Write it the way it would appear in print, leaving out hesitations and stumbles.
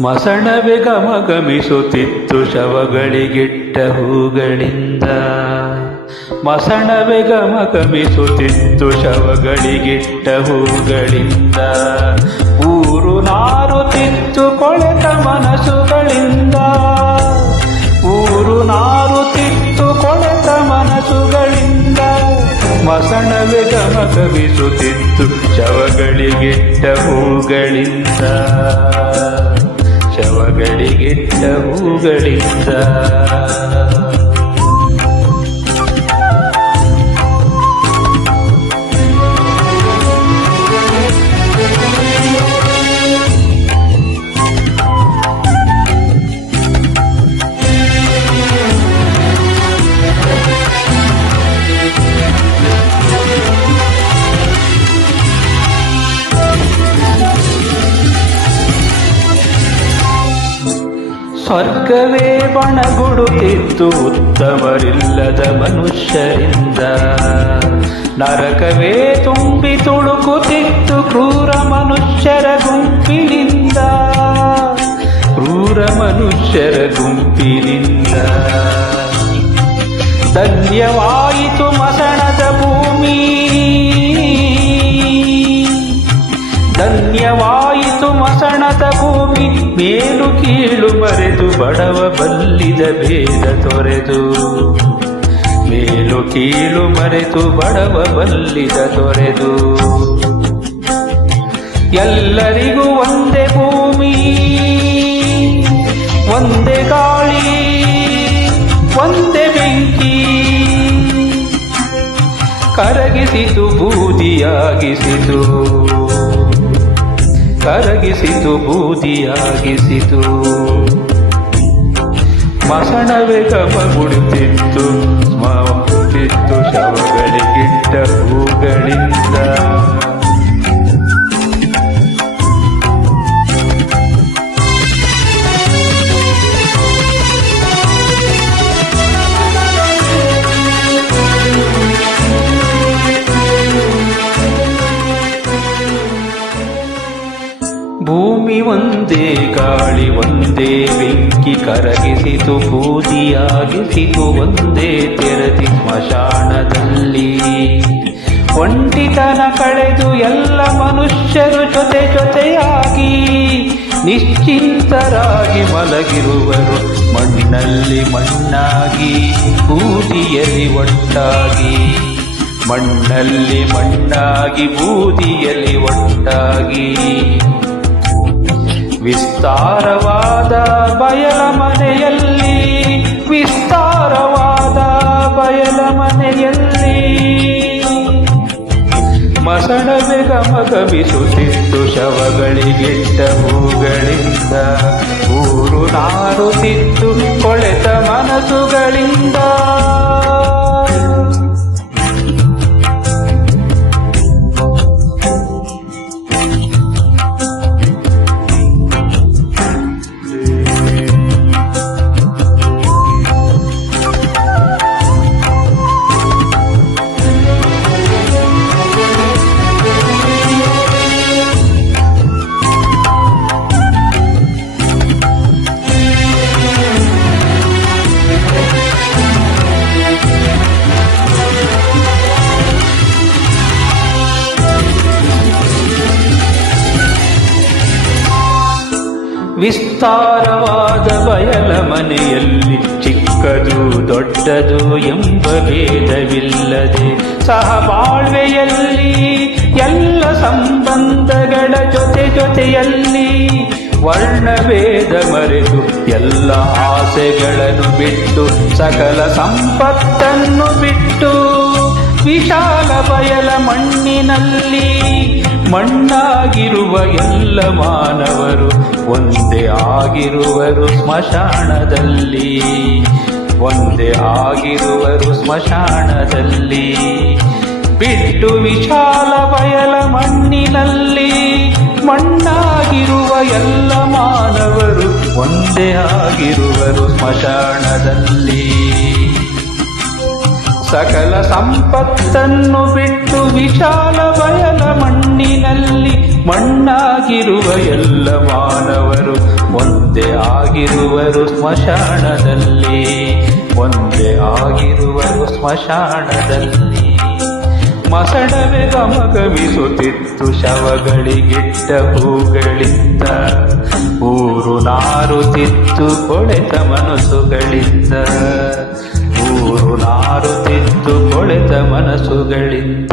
ಮಸಣವೆ ಗಮಗಮಿಸುತ್ತಿತ್ತು ಶವಗಳಿಗಿಟ್ಟ ಹೂಗಳಿಂದ. ಮಸಣವೆ ಗಮಗಮಿಸುತ್ತಿತ್ತು ಶವಗಳಿಗಿಟ್ಟ ಹೂಗಳಿಂದ. ಊರು ನಾರುತ್ತಿತ್ತು ಕೊಳೆತ ಮನಸ್ಸುಗಳಿಂದ. ಊರು ನಾರುತ್ತಿತ್ತು ಕೊಳೆತ ಮನಸ್ಸುಗಳಿಂದ. ಮಸಣವೆ ಗಮಗಮಿಸುತ್ತಿತ್ತು ಶವಗಳಿಗಿಟ್ಟ ಹೂಗಳಿಂದ. ಶವಗಳಿಗಿಟ್ಟ ಹೂಗಳಿಂದ. ಸ್ವರ್ಗವೇ ಬಣಗುಡುತ್ತಿತ್ತು ಉತ್ತಮರಿಲ್ಲದ ಮನುಷ್ಯರಿಂದ. ನರಕವೇ ತುಂಬಿ ತುಳುಕುತ್ತಿತ್ತು ಕ್ರೂರ ಮನುಷ್ಯರ ಗುಂಪಿನಿಂದ. ಕ್ರೂರ ಮನುಷ್ಯರ ಗುಂಪಿನಿಂದ. ಧನ್ಯವಾಯಿತು ಮಸಣದ ಭೂಮಿ. ಧನ್ಯವಾಯಿತು ಮಸಣದ ಭೂಮಿ. ಮೇಲು ಕೀಳು ಮರೆತು ಬಡವ ಬಲ್ಲಿದ ಭೇದ ತೊರೆದು. ಮೇಲು ಕೀಳು ಮರೆತು ಬಡವ ಬಲ್ಲಿದ ತೊರೆದು. ಎಲ್ಲರಿಗೂ ಒಂದೇ ಭೂಮಿ, ಒಂದೇ ಗಾಳಿ, ಒಂದೇ ಬೆಂಕಿ. ಕರಗಿಸಿತು ಬೂದಿಯಾಗಿಸಿತು. ಕರಗಿಸಿತು ಬೂದಿಯಾಗಿಸಿತು. ಮಸಣವೇ ಗಮಗುಡುತ್ತಿತ್ತು ಸ್ಮರಿಸಿತ್ತು ಶವಗಳಿಗಿಟ್ಟ ಹೂಗಳಿಂದ. ಭೂಮಿ ಒಂದೇ ಗಾಳಿ ಒಂದೇ ಬೆಂಕಿ. ಕರಗಿಸಿತು ಬೂದಿಯಾಗಿಸಿತು ಒಂದೇ ತೆರದಿ ಸ್ಮಶಾನದಲ್ಲಿ. ಒಂಟಿತನ ಕಳೆದು ಎಲ್ಲ ಮನುಷ್ಯರು ಜೊತೆ ಜೊತೆಯಾಗಿ ನಿಶ್ಚಿಂತರಾಗಿ ಮಲಗಿರುವರು. ಮಣ್ಣಲ್ಲಿ ಮಣ್ಣಾಗಿ ಬೂದಿಯಲ್ಲಿ ಒಟ್ಟಾಗಿ. ಮಣ್ಣಲ್ಲಿ ಮಣ್ಣಾಗಿ ಬೂದಿಯಲ್ಲಿ ಒಟ್ಟಾಗಿ. ವಿಸ್ತಾರವಾದ ಬಯಲ ಮನೆಯಲ್ಲಿ. ವಿಸ್ತಾರವಾದ ಬಯಲ ಮನೆಯಲ್ಲಿ. ಮಸಣವೆ ಗಮಗಮಿಸುತ್ತಿತ್ತು ಶವಗಳಿಗಿಟ್ಟ ಹೂಗಳಿಂದ. ಊರು ನಾರುತ್ತಿತ್ತು ಕೊಳೆತ ಮನಸ್ಸುಗಳಿಂದ. ವಿಸ್ತಾರವಾದ ಬಯಲ ಮನೆಯಲ್ಲಿ ಚಿಕ್ಕದು ದೊಡ್ಡದು ಎಂಬ ಭೇದವಿಲ್ಲದೆ ಸಹಬಾಳ್ವೆಯಲ್ಲಿ ಎಲ್ಲ ಸಂಬಂಧಗಳ ಜೊತೆ ಜೊತೆಯಲ್ಲಿ ವರ್ಣಭೇದ ಮರೆತು ಎಲ್ಲ ಆಸೆಗಳನ್ನು ಬಿಟ್ಟು ಸಕಲ ಸಂಪತ್ತನ್ನು ಬಿಟ್ಟು ವಿಶಾಲ ಬಯಲ ಮಣ್ಣಿನಲ್ಲಿ ಮಣ್ಣಾಗಿರುವ ಎಲ್ಲ ಮಾನವರು ಒಂದೇ ಆಗಿರುವರು ಸ್ಮಶಾನದಲ್ಲಿ. ಒಂದೇ ಆಗಿರುವರು ಸ್ಮಶಾನದಲ್ಲಿ. ಬಿಟ್ಟು ವಿಶಾಲ ಬಯಲ ಮಣ್ಣಿನಲ್ಲಿ ಮಣ್ಣಾಗಿರುವ ಎಲ್ಲ ಮಾನವರು ಒಂದೇ ಆಗಿರುವರು ಸ್ಮಶಾನದಲ್ಲಿ. ಸಕಲ ಸಂಪತ್ತನ್ನು ಬಿಟ್ಟು ವಿಶಾಲ ಬಯಲ ಮಣ್ಣಿನಲ್ಲಿ ಮಣ್ಣಾಗಿರುವ ಎಲ್ಲ ಮಾನವರು ಒಂದೇ ಆಗಿರುವರು ಸ್ಮಶಾನದಲ್ಲಿ, ಒಂದೇ ಆಗಿರುವರು ಸ್ಮಶಾನದಲ್ಲಿ. ಮಸಣವೇ ಗಮಗಮಿಸುತ್ತಿತ್ತು ಶವಗಳಿಗಿಟ್ಟ ಹೂಗಳಿಂದ, ಊರು ನಾರುತ್ತಿತ್ತು ಕೊಳೆತ ಮನಸ್ಸುಗಳಿಂದ, ಊರು ನಾರುತ್ತಿತ್ತು ಕೊಳೆತ ಮನಸ್ಸುಗಳಿಂದ.